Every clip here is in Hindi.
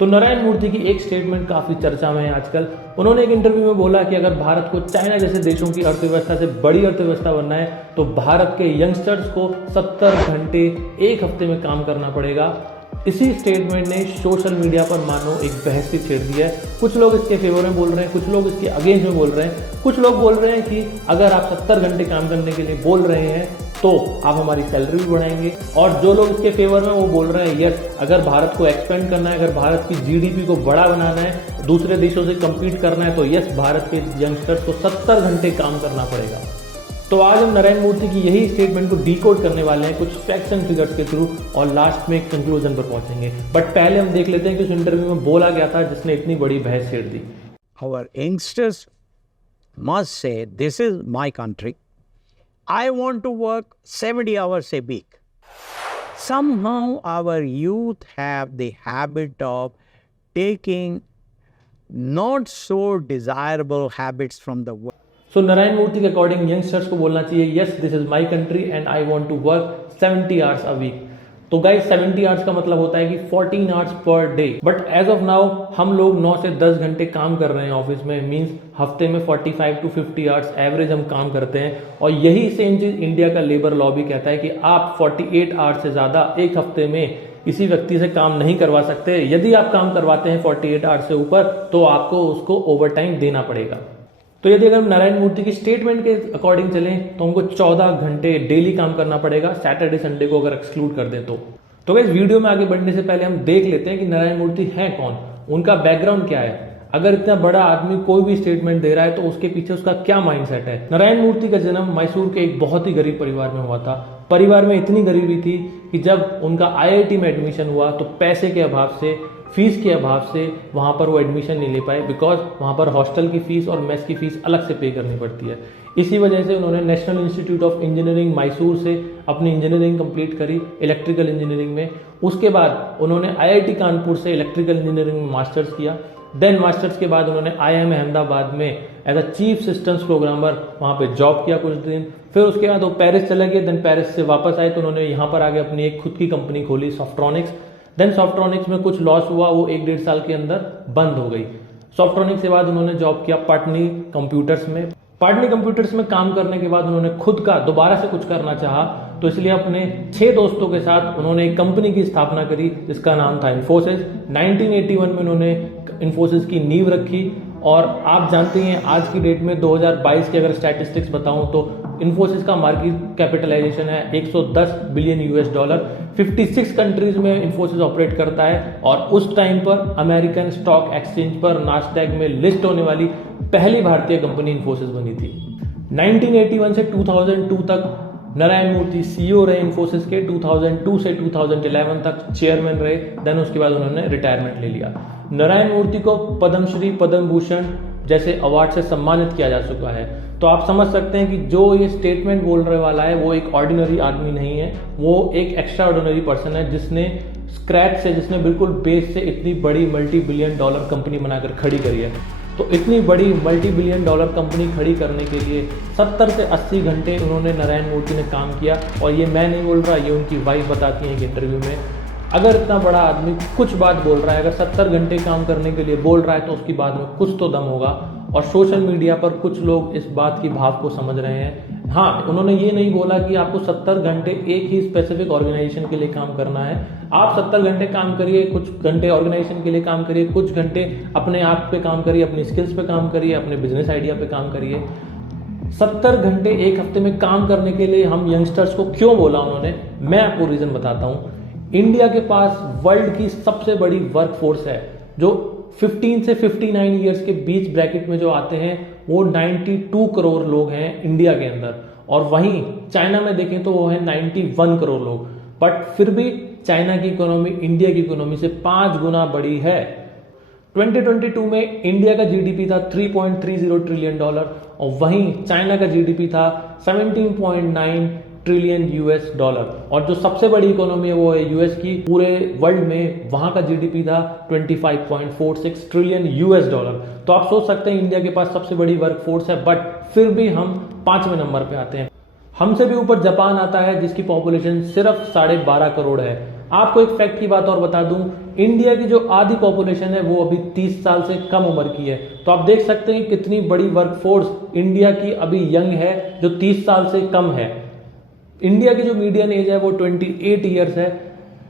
तो नारायण मूर्ति की एक स्टेटमेंट काफी चर्चा में है आजकल। उन्होंने एक इंटरव्यू में बोला कि अगर भारत को चाइना जैसे देशों की अर्थव्यवस्था से बड़ी अर्थव्यवस्था बनना है तो भारत के यंगस्टर्स को 70 घंटे एक हफ्ते में काम करना पड़ेगा। इसी स्टेटमेंट ने सोशल मीडिया पर मानो एक बहस सी छेड़ दी है। कुछ लोग इसके फेवर में बोल रहे हैं, कुछ लोग इसके अगेंस्ट में बोल रहे हैं। कुछ लोग बोल रहे हैं कि अगर आप 70 घंटे काम करने के लिए बोल रहे हैं तो आप हमारी सैलरी भी बढ़ाएंगे। और जो लोग इसके फेवर में वो बोल रहे हैं यस, अगर भारत को एक्सपेंड करना है, अगर भारत की जीडीपी को बड़ा बनाना है, दूसरे देशों से कम्पीट करना है तो यस, भारत के यंगस्टर्स को 70 घंटे काम करना पड़ेगा। तो आज हम नारायण मूर्ति की यही स्टेटमेंट को डिकोड करने वाले हैं कुछ फैक्ट्स एंड फिगर्स के थ्रू और लास्ट में एक कंक्लूजन पर पहुंचेंगे। बट पहले हम देख लेते हैं कि उस इंटरव्यू में बोला गया था जिसने इतनी बड़ी बहस छेड़ दी। Our youngsters must say, this is my country. I want to work 70 hours a week. Somehow our youth have the habit of taking not so desirable habits from the world. सो नारायण मूर्ति के अकॉर्डिंग यंगस्टर्स को बोलना चाहिए yes, this is my country and I want to work 70 hours a week. तो गाइस 70 आवर्स का मतलब होता है कि 14 hours per day. But as of now हम लोग 9 से 10 घंटे काम कर रहे हैं ऑफिस में, मींस हफ्ते में 45 टू 50 आवर्स एवरेज हम काम करते हैं। और यही सेम चीज इंडिया का लेबर लॉ भी कहता है कि आप 48 आवर्स से ज्यादा एक हफ्ते में किसी व्यक्ति से काम नहीं करवा सकते। यदि आप काम करवाते हैं 48 आवर्स से ऊपर तो आपको उसको ओवर टाइम देना पड़ेगा। तो यदि अगर हम नारायण मूर्ति की स्टेटमेंट के अकॉर्डिंग चलें तो हमको 14 घंटे डेली काम करना पड़ेगा, सैटरडे संडे को अगर एक्सक्लूड कर दें तो गाइस वीडियो में आगे बढ़ने से पहले हम देख लेते हैं कि नारायण मूर्ति है कौन, उनका बैकग्राउंड क्या है। अगर इतना बड़ा आदमी कोई भी स्टेटमेंट दे रहा है तो उसके पीछे उसका क्या माइंडसेट है। नारायण मूर्ति का जन्म मैसूर के एक बहुत ही गरीब परिवार में हुआ था। परिवार में इतनी गरीबी थी कि जब उनका आईआईटी में एडमिशन हुआ तो पैसे के अभाव से, फीस के अभाव से वहां पर वो एडमिशन नहीं ले पाए, बिकॉज वहां पर हॉस्टल की फीस और मेस की फीस अलग से पे करनी पड़ती है। इसी वजह से उन्होंने National Institute of Engineering Mysore से अपनी इंजीनियरिंग कंप्लीट करी इलेक्ट्रिकल इंजीनियरिंग में। उसके बाद उन्होंने आईआईटी कानपुर से इलेक्ट्रिकल इंजीनियरिंग में मास्टर्स किया। देन मास्टर्स के बाद उन्होंने आईआईएम अहमदाबाद में as a chief systems programmer वहां पे जॉब किया कुछ दिन। फिर उसके बाद वो पेरिस चले गए। देन पेरिस से वापस आए तो उन्होंने यहाँ पर आगे अपनी एक खुद की कंपनी खोली सॉफ्ट्रॉनिक्स। देन सॉफ्ट्रॉनिक्स में कुछ लॉस हुआ, वो 1-1.5 साल के अंदर बंद हो गई। सॉफ्ट्रॉनिक्स के बाद उन्होंने जॉब किया पाटनी कंप्यूटर्स में। पाटनी कंप्यूटर्स में काम करने के बाद उन्होंने खुद का दोबारा से कुछ करना चाहा, तो इसलिए अपने 6 दोस्तों के साथ उन्होंने एक कंपनी की स्थापना करी जिसका नाम था इन्फोसिस। 1981 में उन्होंने इन्फोसिस की नींव रखी। और आप जानते हैं आज की डेट में 2022 के अगर स्टैटिस्टिक्स बताऊं तो इन्फोसिस का मार्केट कैपिटलाइजेशन है 110 बिलियन यूएस डॉलर। 56 कंट्रीज में इन्फोसिस ऑपरेट करता है और उस टाइम पर अमेरिकन स्टॉक एक्सचेंज पर नास्डैक में लिस्ट होने वाली पहली भारतीय कंपनी इन्फोसिस बनी थी। 1981 से 2002 तक नारायण मूर्ति सीईओ रहे इन्फोसिस के। 2002 से 2011 तक चेयरमैन रहे। देन उसके बाद उन्होंने रिटायरमेंट ले लिया। नारायण मूर्ति को पद्मश्री, पद्म भूषण जैसे अवार्ड से सम्मानित किया जा चुका है। तो आप समझ सकते हैं कि जो ये स्टेटमेंट बोलने वाला है वो एक ऑर्डिनरी आदमी नहीं है, वो एक एक्स्ट्रा ऑर्डिनरी पर्सन है जिसने स्क्रैच से, जिसने बिल्कुल बेस से इतनी बड़ी मल्टी-बिलियन डॉलर कंपनी बनाकर खड़ी करी है। तो इतनी बड़ी मल्टी-बिलियन डॉलर कंपनी खड़ी करने के लिए 70 से 80 घंटे उन्होंने नारायण मूर्ति ने काम किया। और ये मैं नहीं बोल रहा, ये उनकी वाइफ बताती हैं कि इंटरव्यू में। अगर इतना बड़ा आदमी कुछ बात बोल रहा है, अगर 70 घंटे काम करने के लिए बोल रहा है तो उसकी बात में कुछ तो दम होगा। और सोशल मीडिया पर कुछ लोग इस बात की भाव को समझ रहे हैं। हाँ, उन्होंने ये नहीं बोला कि आपको 70 घंटे एक ही स्पेसिफिक ऑर्गेनाइजेशन के लिए काम करना है। आप 70 घंटे काम करिए, कुछ घंटे ऑर्गेनाइजेशन के लिए काम करिए, कुछ घंटे अपने आप पे काम करिए, अपनी स्किल्स पे काम करिए, अपने बिजनेस आइडिया पे काम करिए। 70 घंटे एक हफ्ते में काम करने के लिए हम यंगस्टर्स को क्यों बोला उन्होंने, मैं आपको रीजन बताता हूँ। इंडिया के पास वर्ल्ड की सबसे बड़ी वर्क फोर्स है जो 15 से 59 ईयर्स के बीच ब्रैकेट में जो आते हैं वो 92 करोड़ लोग हैं इंडिया के अंदर। और वहीं चाइना में देखें तो वो है 91 करोड़ लोग। बट फिर भी चाइना की इकोनॉमी इंडिया की इकोनॉमी से 5 गुना बड़ी है। 2022 में इंडिया का जीडीपी था 3.30 ट्रिलियन डॉलर और वहीं चाइना का जीडीपी था 17.9 ट्रिलियन यूएस डॉलर। और जो सबसे बड़ी इकोनॉमी है वो है यूएस की। पूरे वर्ल्ड में वहां का जीडीपी था 25.46 ट्रिलियन यूएस डॉलर। तो आप सोच सकते हैं इंडिया के पास सबसे बड़ी वर्कफोर्स है, बट फिर भी हम 5वें नंबर पे आते हैं। हमसे भी ऊपर जापान आता है जिसकी पॉपुलेशन सिर्फ 12.5 करोड़ है। आपको एक फैक्ट की बात और बता दूं, इंडिया की जो आधी पॉपुलेशन है वो अभी 30 साल से कम उम्र की है। तो आप देख सकते हैं कि कितनी बड़ी वर्कफोर्स इंडिया की अभी यंग है जो 30 साल से कम है। इंडिया की जो मीडियन एज है वो 28 ईयर्स है।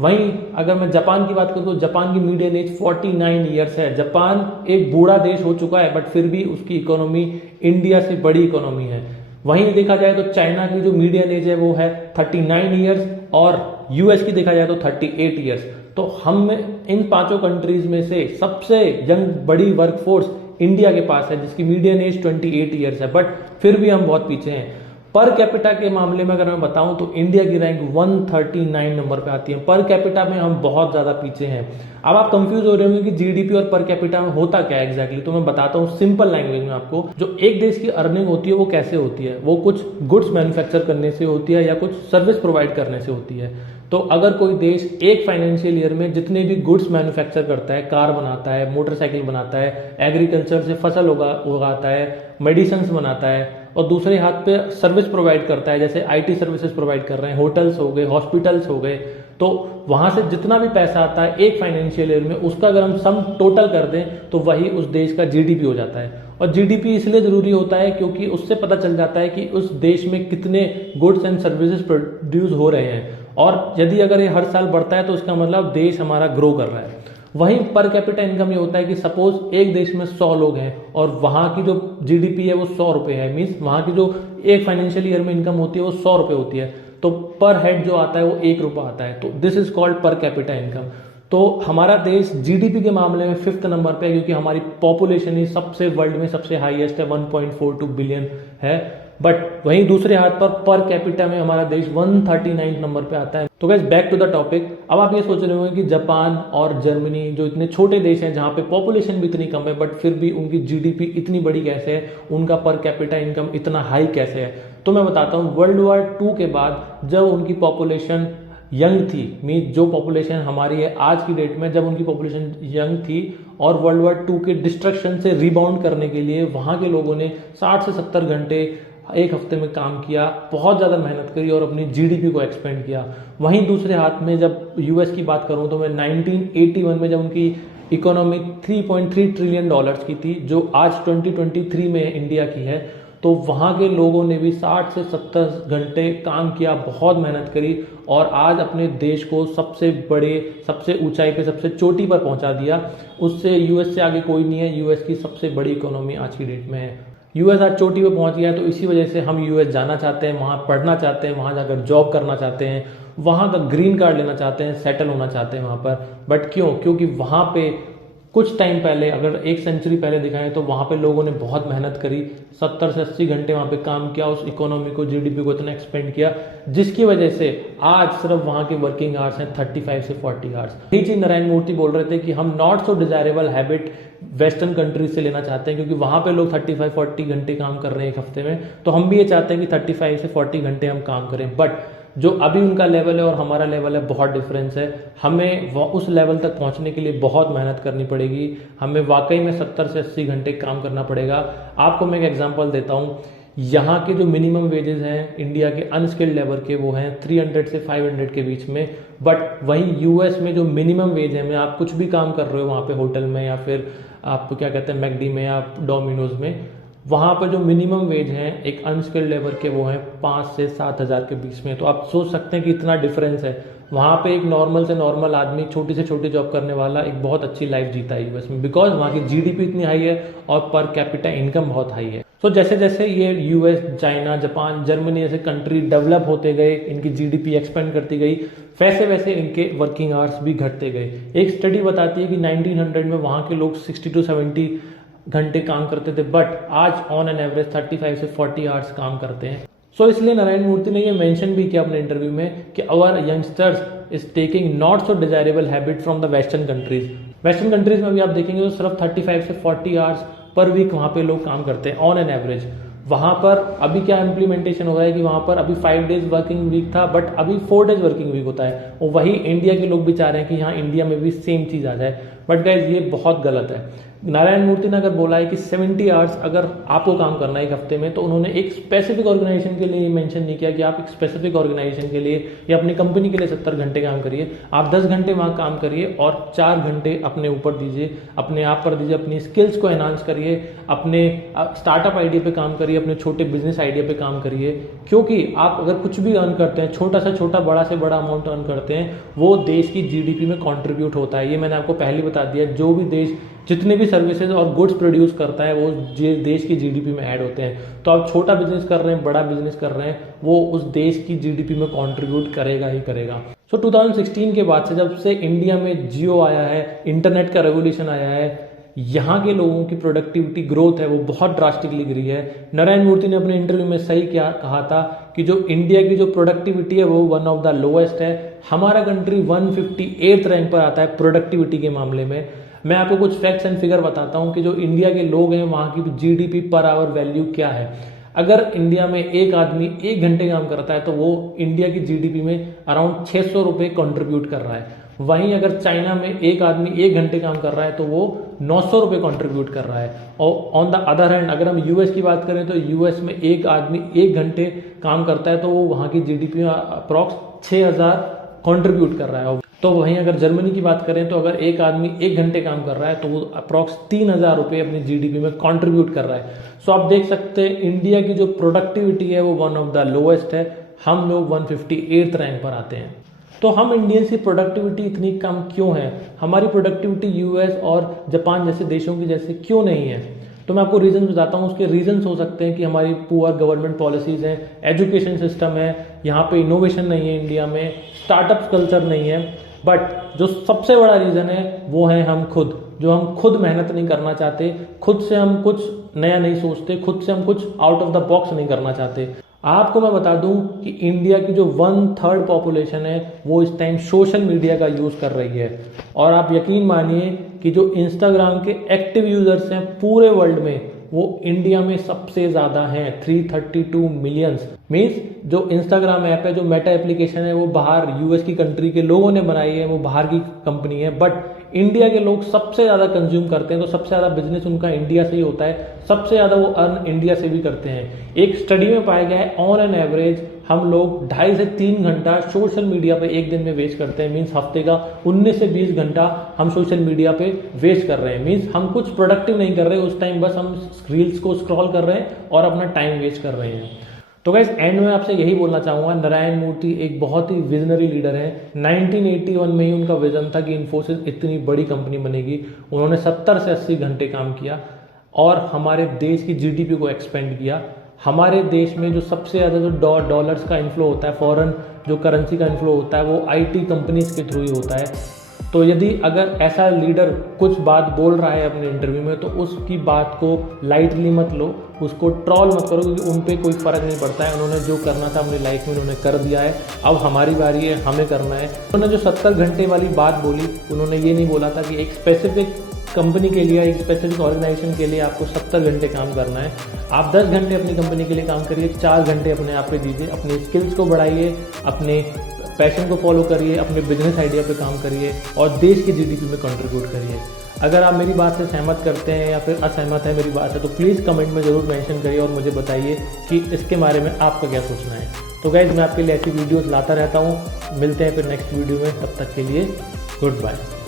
वहीं अगर मैं जापान की बात करूं तो जापान की मीडियन एज 49 ईयर्स है। जापान एक बूढ़ा देश हो चुका है बट फिर भी उसकी इकोनॉमी इंडिया से बड़ी इकोनॉमी है। वहीं देखा जाए तो चाइना की जो मीडियन एज है वो है 39 ईयर्स और यूएस की देखा जाए तो 38 ईयर्स। तो हम इन पांचों कंट्रीज में से सबसे यंग बड़ी वर्कफोर्स इंडिया के पास है जिसकी मीडियन एज 28 ईयर्स है, बट फिर भी हम बहुत पीछे हैं। पर कैपिटा के मामले में अगर मैं बताऊं तो इंडिया की रैंक 139 नंबर पे आती है। पर कैपिटा में हम बहुत ज्यादा पीछे हैं। अब आप कंफ्यूज हो रहे होंगे कि जीडीपी और पर कैपिटा में होता क्या है एग्जैक्टली, तो मैं बताता हूं सिंपल लैंग्वेज में आपको। जो एक देश की अर्निंग होती है वो कैसे होती है, वो कुछ गुड्स मैन्युफैक्चर करने से होती है या कुछ सर्विस प्रोवाइड करने से होती है। तो अगर कोई देश एक फाइनेंशियल ईयर में जितने भी गुड्स मैन्युफैक्चर करता है, कार बनाता है, मोटरसाइकिल बनाता है, एग्रीकल्चर से फसल उगाता है, मेडिसिन बनाता है, और दूसरे हाथ पे सर्विस प्रोवाइड करता है, जैसे आईटी सर्विसेज प्रोवाइड कर रहे हैं, होटल्स हो गए, हॉस्पिटल्स हो गए, तो वहां से जितना भी पैसा आता है एक फाइनेंशियल ईयर में उसका अगर हम सम टोटल कर दें तो वही उस देश का जीडीपी हो जाता है। और जीडीपी इसलिए जरूरी होता है क्योंकि उससे पता चल जाता है कि उस देश में कितने गुड्स एंड सर्विसेज प्रोड्यूस हो रहे हैं, और यदि अगर ये हर साल बढ़ता है तो उसका मतलब देश हमारा ग्रो कर रहा है। वहीं पर कैपिटा इनकम ये होता है कि सपोज एक देश में 100 लोग हैं और वहां की जो जीडीपी है वो 100 रुपए है, मीन्स वहां की जो एक फाइनेंशियल ईयर में इनकम होती है वो 100 रुपए होती है, तो पर हेड जो आता है वो 1 रुपया आता है। तो this is called per capita income. तो हमारा देश जीडीपी के मामले में 5th नंबर पे है क्योंकि हमारी पॉपुलेशन ही सबसे वर्ल्ड में सबसे हाईएस्ट है, 1.42 बिलियन है। बट वहीं दूसरे हाथ पर कैपिटा में हमारा देश 139 नंबर पे आता है। तो guys back to the topic. अब आप ये सोच रहे होंगे कि जापान और जर्मनी जो इतने छोटे देश हैं जहां पे पॉपुलेशन भी इतनी कम है बट फिर भी उनकी जीडीपी इतनी बड़ी कैसे है, उनका पर कैपिटा इनकम इतना हाई कैसे है, तो मैं बताता हूँ। वर्ल्ड वॉर 2 के बाद जब उनकी पॉपुलेशन यंग थी, मीन जो पॉपुलेशन हमारी है आज की डेट में, जब उनकी पॉपुलेशन यंग थी और वर्ल्ड वॉर 2 के डिस्ट्रक्शन से रिबाउंड करने के लिए वहां के लोगों ने 60 से 70 घंटे एक हफ्ते में काम किया, बहुत ज्यादा मेहनत करी और अपनी जीडीपी को एक्सपेंड किया। वहीं दूसरे हाथ में जब यूएस की बात करूं तो मैं 1981 में जब उनकी इकोनॉमी 3.3 ट्रिलियन डॉलर्स की थी, जो आज 2023 में इंडिया की है, तो वहां के लोगों ने भी 60 से 70 घंटे काम किया, बहुत मेहनत करी और आज अपने देश को सबसे बड़े, सबसे ऊंचाई पे, सबसे चोटी पर पहुंचा दिया। उससे यूएस से आगे कोई नहीं है। यूएस की सबसे बड़ी इकोनॉमी आज की डेट में है। यूएस आज चोटी पे पहुंच गया है, तो इसी वजह से हम यूएस जाना चाहते हैं, वहां पढ़ना चाहते हैं, वहां जाकर जॉब करना चाहते हैं, वहां का ग्रीन कार्ड लेना चाहते हैं, सेटल होना चाहते हैं वहां पर। बट क्यों? क्योंकि वहां पे कुछ टाइम पहले, अगर 1 सेंचुरी पहले दिखाएं तो वहां पे लोगों ने बहुत मेहनत करी, 70 से 80 घंटे वहां पे काम किया, उस इकोनॉमी को, जीडीपी को इतना एक्सपेंड किया, जिसकी वजह से आज सिर्फ वहां के वर्किंग आवर्स हैं 35 से 40 आवर्स। यही चीज नारायण मूर्ति बोल रहे थे कि हम not so desirable habit western countries से लेना चाहते हैं, क्योंकि वहां पे लोग 35-40 घंटे काम कर रहे हैं एक हफ्ते में, तो हम भी ये चाहते हैं कि 35 से 40 घंटे हम काम करें। बट जो अभी उनका लेवल है और हमारा लेवल है, बहुत डिफरेंस है। हमें उस लेवल तक पहुंचने के लिए बहुत मेहनत करनी पड़ेगी, हमें वाकई में 70 से 80 घंटे काम करना पड़ेगा। आपको मैं एक एग्जांपल देता हूं। यहाँ के जो मिनिमम वेजेस हैं इंडिया के अनस्किल्ड लेबर के, वो हैं 300 से 500 के बीच में। बट वहीं यूएस में जो मिनिमम वेज है, में आप कुछ भी काम कर रहे हो वहाँ पे होटल में या फिर आप क्या कहते हैं मैकडी में या डोमिनोज में, वहां पर जो मिनिमम वेज है एक अनस्किल्ड लेबर के, वो है 5 से 7 हजार के बीच में। तो आप सोच सकते हैं कि इतना डिफरेंस है। वहां पे एक नॉर्मल से नॉर्मल आदमी, छोटी से छोटी जॉब करने वाला, एक बहुत अच्छी लाइफ जीता है यूएस में, बिकॉज वहां की जीडीपी इतनी हाई है और पर कैपिटा इनकम बहुत हाई है। तो जैसे जैसे ये यूएस, चाइना, जापान, जर्मनी जैसे कंट्री डेवलप होते गए, इनकी जीडीपी एक्सपेंड करती गई, वैसे वैसे इनके वर्किंग आवर्स भी घटते गए। एक स्टडी बताती है कि 1900 में वहां के लोग 60 to 70 घंटे काम करते थे, बट आज ऑन एन एवरेज 35 से 40 आवर्स काम करते हैं। सो इसलिए नारायण मूर्ति ने ये मेंशन भी किया अपने इंटरव्यू में कि our youngsters is taking not so desirable habit from the western countries. Western countries में भी आप देखेंगे तो सिर्फ 35 से 40 आवर्स पर वीक वहां पे लोग काम करते हैं ऑन एन एवरेज। वहां पर अभी क्या इम्प्लीमेंटेशन हो रहा है कि वहां पर अभी 5 डेज वर्किंग वीक था, बट अभी 4 डेज वर्किंग वीक होता है। और वही इंडिया के लोग भी चाह रहे हैं कि यहाँ इंडिया में भी सेम चीज आ जाए। बट गाइज ये बहुत गलत है। नारायण मूर्ति ने अगर बोला है कि 70 आवर्स अगर आपको काम करना है एक हफ्ते में, तो उन्होंने एक स्पेसिफिक ऑर्गेनाइजेशन के लिए मेंशन नहीं किया कि आप एक स्पेसिफिक ऑर्गेनाइजेशन के लिए या अपनी कंपनी के लिए 70 घंटे काम करिए। आप 10 घंटे वहाँ काम करिए और 4 घंटे अपने ऊपर दीजिए, अपने आप पर दीजिए, अपनी स्किल्स को एनहांस करिए, अपने स्टार्टअप आइडिया पे काम करिए, अपने छोटे बिजनेस आइडिया पे काम करिए। क्योंकि आप अगर कुछ भी अर्न करते हैं, छोटा से छोटा बड़ा से बड़ा अमाउंट अर्न करते हैं, वो देश की जीडीपी में कंट्रीब्यूट होता है। ये मैंने आपको पहले बता दिया। जो भी देश जितने भी सर्विसेज और गुड्स प्रोड्यूस करता है वो देश की जीडीपी में ऐड होते हैं। तो आप छोटा बिजनेस कर रहे हैं, बड़ा बिजनेस कर रहे हैं, वो उस देश की जीडीपी में कंट्रीब्यूट करेगा ही करेगा। सो 2016 के बाद से जब से इंडिया में जियो आया है, इंटरनेट का रेवोल्यूशन आया है, यहाँ के लोगों की प्रोडक्टिविटी ग्रोथ है वो बहुत ड्रास्टिकली गिरी है। नारायण मूर्ति ने अपने इंटरव्यू में सही क्या कहा था कि जो इंडिया की जो प्रोडक्टिविटी है वो वन ऑफ द लोएस्ट है। हमारा कंट्री 158th रैंक पर आता है प्रोडक्टिविटी के मामले में। मैं आपको कुछ फैक्ट्स एंड फिगर बताता हूँ कि जो इंडिया के लोग हैं वहाँ की जीडीपी पर आवर वैल्यू क्या है। अगर इंडिया में एक आदमी 1 घंटे काम करता है तो वो इंडिया की जीडीपी में अराउंड 600 रुपये कॉन्ट्रीब्यूट कर रहा है। वहीं अगर चाइना में एक आदमी 1 घंटे काम कर रहा है तो वो 900 रुपये कॉन्ट्रीब्यूट कर रहा है। और ऑन द अदर हैंड अगर हम यूएस की बात करें तो यूएस में एक आदमी 1 घंटे काम करता है तो वो वहाँ की जीडीपी में अप्रॉक्स 6000 कॉन्ट्रीब्यूट कर रहा है। तो वहीं अगर जर्मनी की बात करें तो अगर एक आदमी 1 घंटे काम कर रहा है तो वो अप्रॉक्स 3000 रुपये अपनी जीडीपी में कंट्रीब्यूट कर रहा है। सो आप देख सकते हैं इंडिया की जो प्रोडक्टिविटी है वो वन ऑफ द लोएस्ट है। हम लोग 158th रैंक पर आते हैं। तो हम इंडियंस की प्रोडक्टिविटी इतनी कम क्यों है? हमारी प्रोडक्टिविटी यूएस और जापान जैसे देशों की जैसे क्यों नहीं है? तो मैं आपको रीजन बताता हूँ। उसके रीजंस हो सकते हैं कि हमारी पुअर गवर्नमेंट पॉलिसीज हैं, एजुकेशन सिस्टम है, यहाँ पे इनोवेशन नहीं है इंडिया में, स्टार्टअप कल्चर नहीं है। बट जो सबसे बड़ा रीज़न है वो है हम खुद, जो हम खुद मेहनत नहीं करना चाहते, खुद से हम कुछ नया नहीं सोचते, खुद से हम कुछ आउट ऑफ द बॉक्स नहीं करना चाहते। आपको मैं बता दूं कि इंडिया की जो 1/3 पॉपुलेशन है वो इस टाइम सोशल मीडिया का यूज़ कर रही है। और आप यकीन मानिए कि जो इंस्टाग्राम के एक्टिव यूजर्स हैं पूरे वर्ल्ड में वो इंडिया में सबसे ज़्यादा हैं, 332 मिलियंस। मीन्स जो इंस्टाग्राम ऐप है, जो मेटा एप्लीकेशन है, वो बाहर यूएस की कंट्री के लोगों ने बनाई है, वो बाहर की कंपनी है। बट इंडिया के लोग सबसे ज़्यादा कंज्यूम करते हैं, तो सबसे ज़्यादा बिजनेस उनका इंडिया से ही होता है, सबसे ज़्यादा वो अर्न इंडिया से भी करते हैं। एक स्टडी में पाया गया है ऑन एन एवरेज हम लोग 2.5 से 3 घंटा सोशल मीडिया पे एक दिन में वेस्ट करते हैं। मीन्स हफ्ते का 19 से 20 घंटा हम सोशल मीडिया पे वेस्ट कर रहे हैं। मीन्स हम कुछ प्रोडक्टिव नहीं कर रहे उस टाइम, बस हम रील्स को स्क्रॉल कर रहे हैं और अपना टाइम वेस्ट कर रहे हैं। तो गाइस एंड में आपसे यही बोलना चाहूँगा, नारायण मूर्ति एक बहुत ही विजनरी लीडर है। 1981 में ही उनका विजन था कि इन्फोसिस इतनी बड़ी कंपनी बनेगी। उन्होंने 70 से 80 घंटे काम किया और हमारे देश की जीडीपी को एक्सपेंड किया। हमारे देश में जो सबसे ज़्यादा जो डॉलर्स का इन्फ्लो होता है, फॉरेन जो करेंसी का इन्फ्लो होता है, वो आईटी कंपनीज के थ्रू ही होता है। तो यदि अगर ऐसा लीडर कुछ बात बोल रहा है अपने इंटरव्यू में तो उसकी बात को लाइटली मत लो, उसको ट्रॉल मत करो, क्योंकि उन पे कोई फ़र्क नहीं पड़ता है। उन्होंने जो करना था अपनी लाइफ में उन्होंने कर दिया है, अब हमारी बारी है, हमें करना है। उन्होंने जो 70 घंटे वाली बात बोली, उन्होंने ये नहीं बोला था कि एक स्पेसिफिक कंपनी के लिए, एक स्पेसिफिक ऑर्गेनाइजेशन के लिए आपको 70 घंटे काम करना है। आप 10 घंटे अपनी कंपनी के लिए काम करिए, 4 घंटे अपने आप पे दीजिए, अपनी स्किल्स को बढ़ाइए, अपने पैशन को फॉलो करिए, अपने बिजनेस आइडिया पे काम करिए और देश की जीडीपी में कंट्रीब्यूट करिए। अगर आप मेरी बात से सहमत करते हैं या फिर असहमत है मेरी बात से, तो प्लीज़ कमेंट में ज़रूर मेंशन करिए और मुझे बताइए कि इसके बारे में आपका क्या सोचना है। तो गाइज मैं आपके लिए ऐसी वीडियोज़ लाता रहता हूँ। मिलते हैं फिर नेक्स्ट वीडियो में, तब तक के लिए गुड बाय।